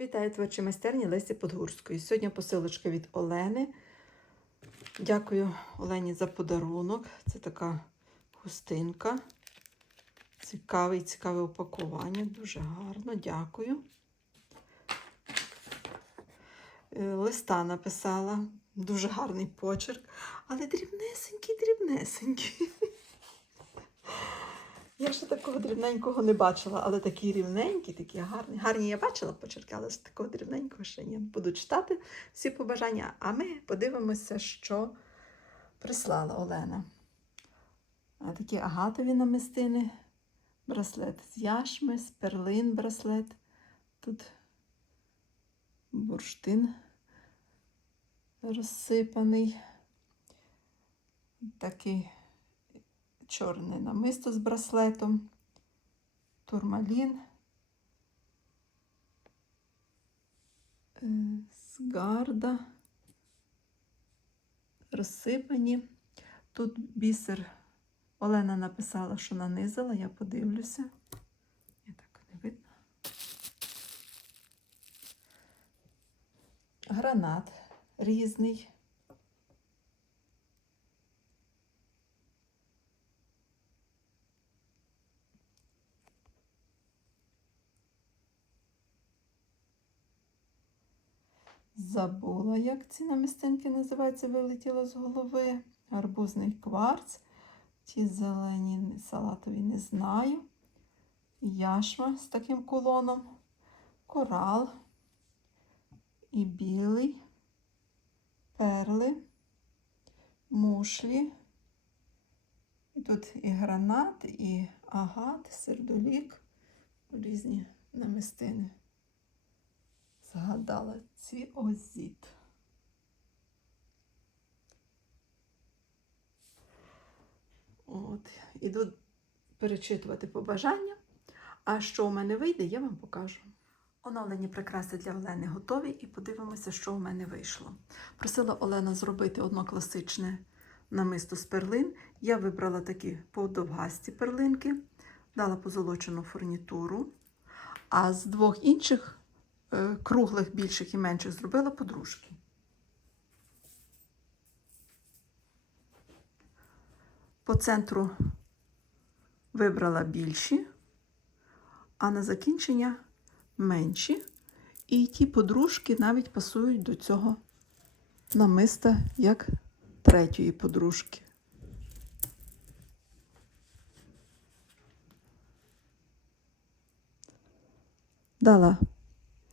Вітаю творчі майстерні Лесі Подгурської. Сьогодні посилочка від Олени. Дякую Олені за подарунок. Це така хустинка. Цікаве, цікаве упакування. Дуже гарно. Дякую. Е, Листа написала. Дуже гарний почерк, але дрібнесенький, дрібнесенький. Я ще такого дрібненького не бачила, але такі рівненькі, такі гарні. Гарні я бачила почерки, але такого дрібненького ще ні. Буду читати всі побажання, а ми подивимося, що прислала Олена. А такі агатові намистини, браслет з яшми, з перлин браслет. Тут бурштин розсипаний. Такий чорне намисто з браслетом, турмалін, е, з гарда, розсипані. Тут бісер Олена написала, що нанизала, я подивлюся. Я так не видно. Гранат різний. Забула, як ці намістинки називаються, вилетіло з голови. Гарбузний кварц. Ті зелені салатові не знаю. Яшма з таким колоном. Корал. І білий. Перли. Мушлі. Тут і гранат, і агат, сердолік. Різні намистини згадала ці озіт. От, іду перечитувати побажання. А що у мене вийде, я вам покажу. Оновлені прикраси для Олени готові і подивимося, що у мене вийшло. Просила Олена зробити одно класичне намисто з перлин. Я вибрала такі подовгасті перлинки, дала позолочену фурнітуру. А з двох інших круглих, більших і менших зробила подружки. По центру вибрала більші, а на закінчення менші. І ті подружки навіть пасують до цього намиста як третьої подружки. Дала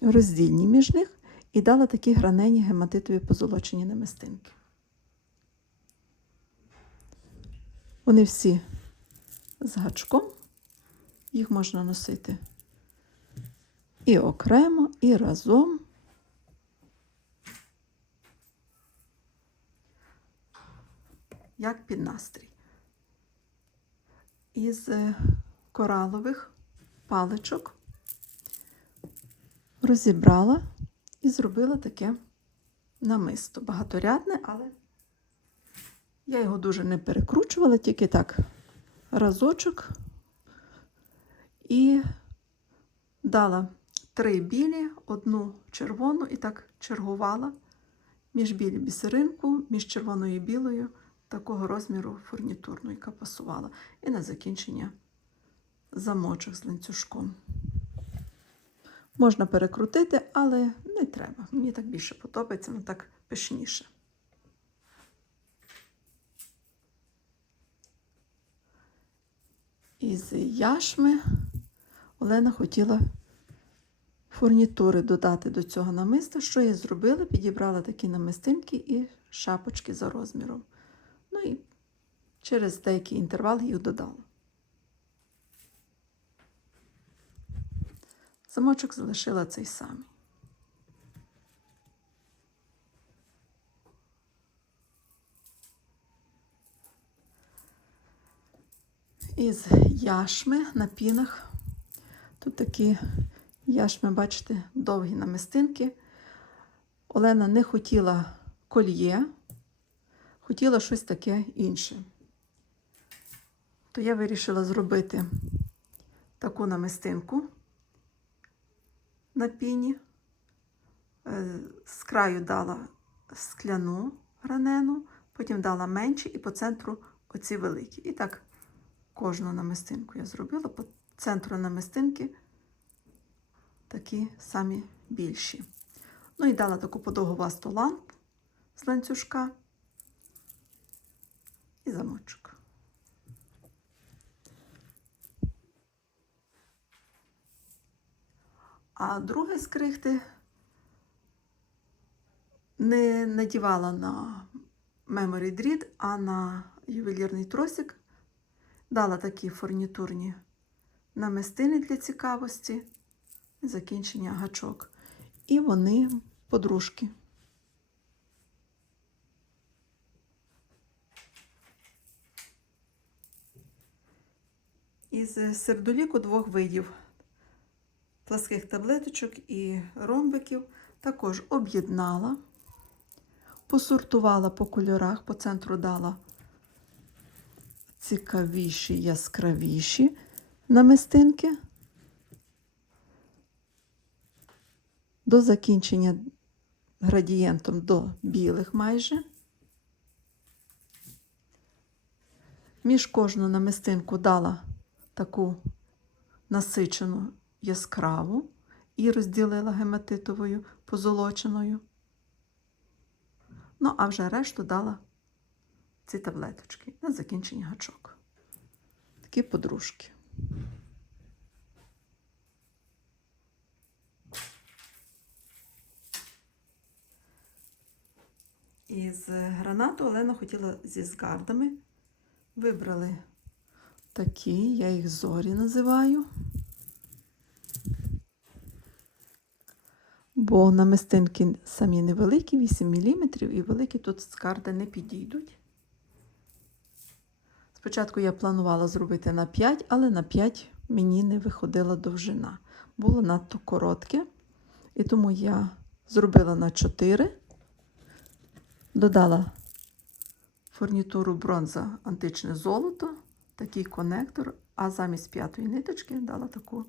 роздільні між них і дала такі гранені гематитові позолочені намистинки. Вони всі з гачком, їх можна носити і окремо, і разом. Як під настрій. Із е, коралових паличок розібрала і зробила таке намисто. Багаторядне, але я його дуже не перекручувала, тільки так разочок і дала три білі, одну червону і так чергувала між білі бісеринку, між червоною і білою, такого розміру фурнітурну, яка пасувала. І на закінчення замочок з ланцюжком. Можна перекрутити, але не треба. Мені так більше подобається, воно так пишніше. Із яшми Олена хотіла фурнітури додати до цього намиста. Що я зробила? Підібрала такі намистинки і шапочки за розміром. Ну і через деякий інтервал їх додала. Замочок залишила цей самий. Із яшми на пінах. Тут такі яшми, бачите, довгі намистинки. Олена не хотіла кольє, хотіла щось таке інше. То я вирішила зробити таку намистинку на піні Е, З краю дала скляну гранену, потім дала менші і по центру оці великі. І так кожну намистинку я зробила. По центру намистинки такі самі більші. Ну і дала таку подовгувасту лампу з ланцюжка і замочок. А друге з крихти не надівала на меморі дріт, а на ювелірний тросик. Дала такі фурнітурні намистини для цікавості, закінчення гачок. І вони подружки. Із сердоліку двох видів пласких таблеточок і ромбиків також об'єднала, посортувала по кольорах, по центру дала цікавіші, яскравіші намистинки. До закінчення градієнтом до білих майже. Між кожну намистинку дала таку насичену яскраву і розділила гематитовою позолоченою. Ну, а вже решту дала ці таблеточки на закінчення гачок. Такі подружки. Із гранату Олена хотіла зі згардами. Вибрали такі, я їх зорі називаю. Бо намистинки самі невеликі, 8 мм, і великі тут скарди не підійдуть. Спочатку я планувала зробити на 5, але на 5 мені не виходила довжина. Було надто коротке, і тому я зробила на 4, додала фурнітуру бронза античне золото, такий конектор, а замість п'ятої ниточки дала таку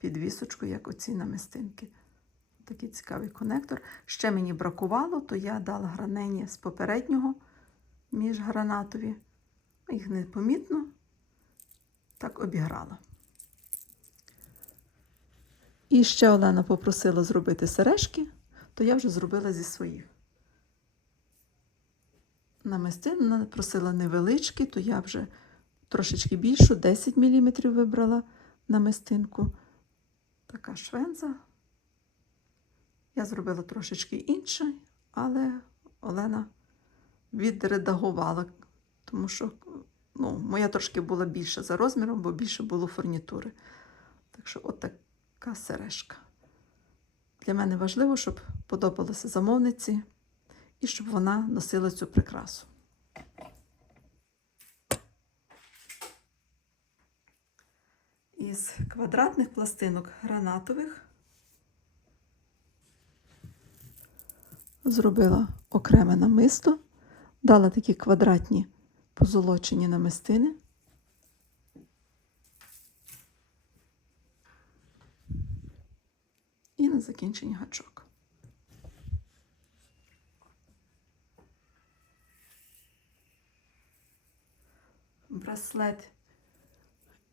підвісочку, як оці намистинки. Такий цікавий конектор. Ще мені бракувало, то я дала гранені з попереднього між гранатові. Їх непомітно так обіграла. І ще Олена попросила зробити сережки, то я вже зробила зі своїх. Намистин просила невеличкі, то я вже трошечки більшу, 10 мм вибрала намистинку. Така швенза. Я зробила трошечки інше, але Олена відредагувала, тому що ну, моя трошки була більша за розміром, бо більше було фурнітури. Так що, от така сережка. Для мене важливо, щоб подобалося замовниці і щоб вона носила цю прикрасу. Із квадратних пластинок гранатових зробила окреме намисто, дала такі квадратні позолочені намистини. І на закінчення гачок. Браслет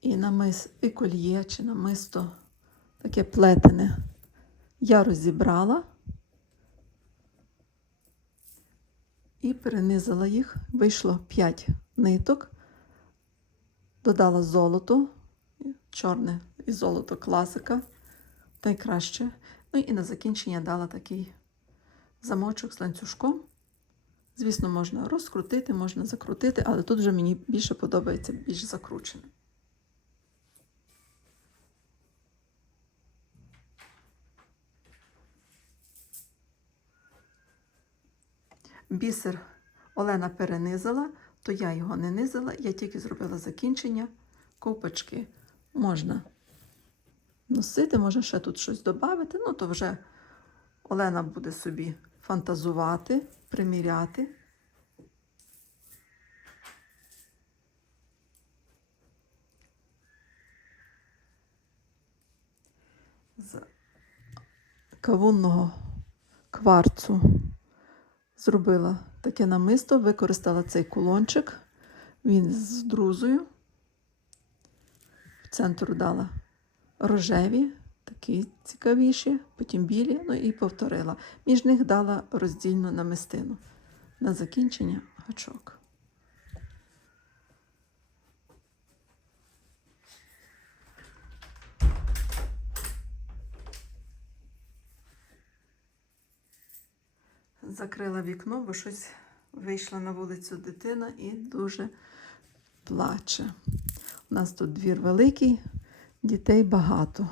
і намис, і кольє чи намисто таке плетене я розібрала. І перенизала їх. Вийшло 5 ниток, додала золото, чорне і золото класика, найкраще. Ну і на закінчення дала такий замочок з ланцюжком. Звісно, можна розкрутити, можна закрутити, але тут вже мені більше подобається більш закручене. Бісер Олена перенизала, то я його не низила, я тільки зробила закінчення. Ковпачки можна носити, можна ще тут щось додати, ну то вже Олена буде собі фантазувати, приміряти. З кавунного кварцу зробила таке намисто, використала цей кулончик. Він з друзою. В центру дала рожеві, такі цікавіші, потім білі, ну і повторила. Між них дала роздільну намистину. На закінчення гачок. Закрила вікно, бо щось вийшла на вулицю дитина і дуже плаче. У нас тут двір великий, дітей багато.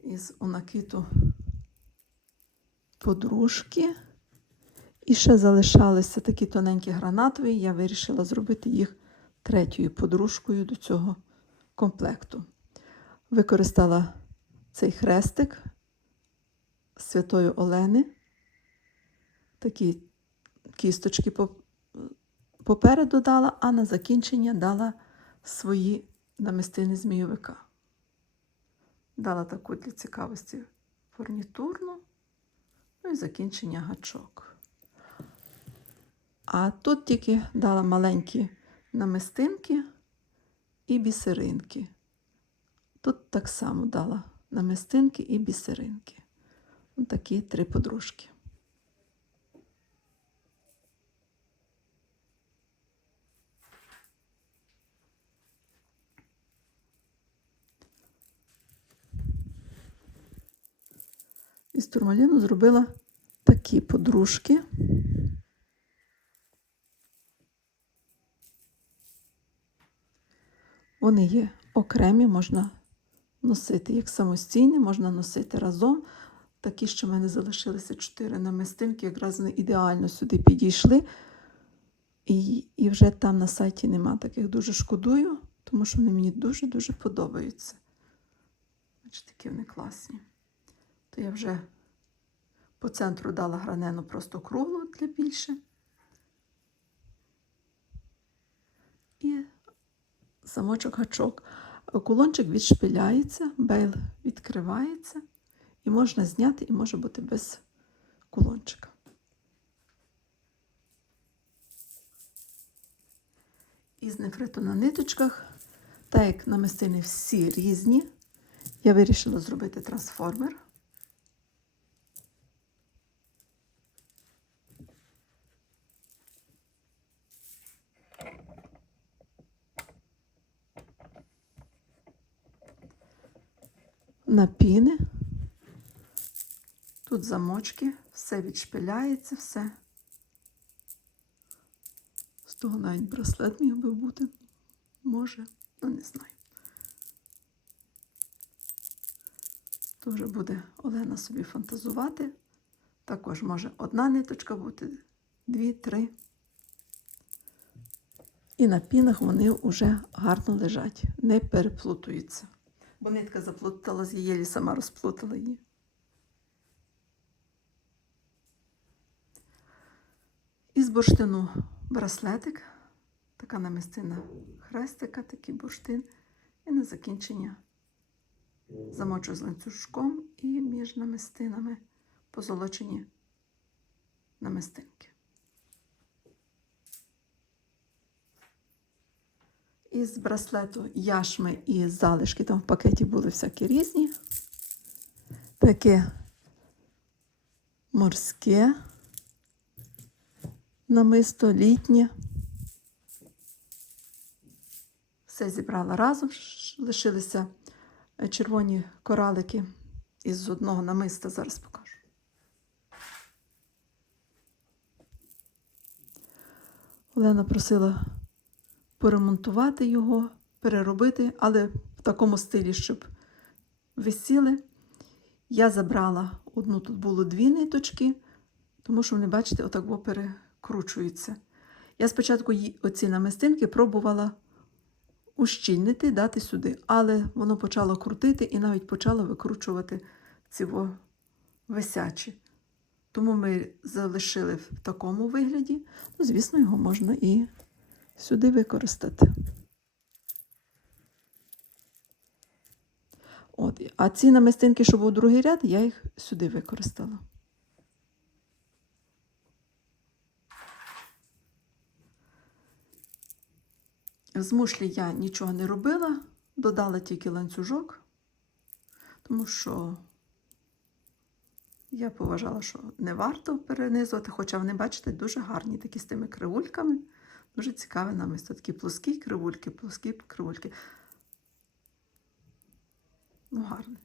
Із унакиту подружки. І ще залишалися такі тоненькі гранатові. Я вирішила зробити їх третьою подружкою до цього комплекту. Використала цей хрестик Святої Олени. Такі кісточки попереду дала, а на закінчення дала свої намистини змійовика. Дала таку для цікавості фурнітурну, ну і закінчення гачок. А тут тільки дала маленькі намистинки і бісеринки. Тут так само дала намистинки і бісеринки. Ось такі три подружки. Із турмаліну зробила такі подружки. Вони є окремі, можна носити як самостійні, можна носити разом. Такі, що в мене залишилися чотири намистинки, якраз вони ідеально сюди підійшли. І, і вже там на сайті нема таких дуже шкодую, тому що вони мені дуже-дуже подобаються. Бачите, які вони класні. То я вже по центру дала гранену просто круглу для більше. І замочок гачок. Кулончик відшпиляється, бейл відкривається, і можна зняти, і може бути без кулончика. Із нефриту на ниточках, так як намистини всі різні, я вирішила зробити трансформер. На піни. Тут замочки, все відшпиляється, все. З того навіть браслет міг би бути. Може, ну не знаю. То вже буде Олена собі фантазувати. Також може одна ниточка бути, дві, три. І на пінах вони вже гарно лежать, не переплутуються. Бо нитка заплуталась, я єлі сама розплутала її. Із бурштину браслетик, така намистина хрестика, такий бурштин, і на закінчення замочу з ланцюжком і між намистинами позолочені намистинки. Із браслету яшми і залишки, там в пакеті були всякі різні. Таке морське намисто літнє. Все зібрала разом, лишилися червоні коралики із одного намиста, зараз покажу. Олена просила поремонтувати його, переробити, але в такому стилі, щоб висіли. Я забрала одну, тут було дві ниточки, тому що вони, бачите, отак перекручуються. Я спочатку оці намистинки пробувала ущільнити, дати сюди, але воно почало крутити і навіть почало викручувати ці висячі. Тому ми залишили в такому вигляді. Ну, звісно, його можна і сюди використати. От. А ці намистинки, що був другий ряд, я їх сюди використала. З мушлі я нічого не робила, додала тільки ланцюжок, тому що я поважала, що не варто перенизувати, хоча вони, бачите, дуже гарні такі з тими кривульками. Дуже цікаве намисто. Такі плоскі кривульки, плоскі кривульки. Ну, гарне.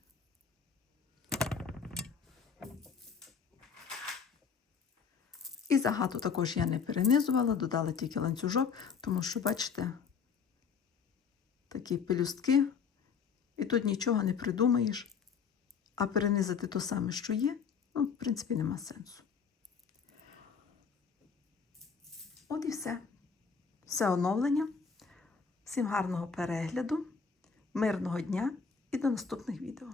І загату також я не перенизувала, додала тільки ланцюжок, тому що, бачите, такі пелюстки, і тут нічого не придумаєш, а перенизати то саме, що є, ну, в принципі, нема сенсу. От і все. Все оновлення. Всім гарного перегляду, мирного дня і до наступних відео.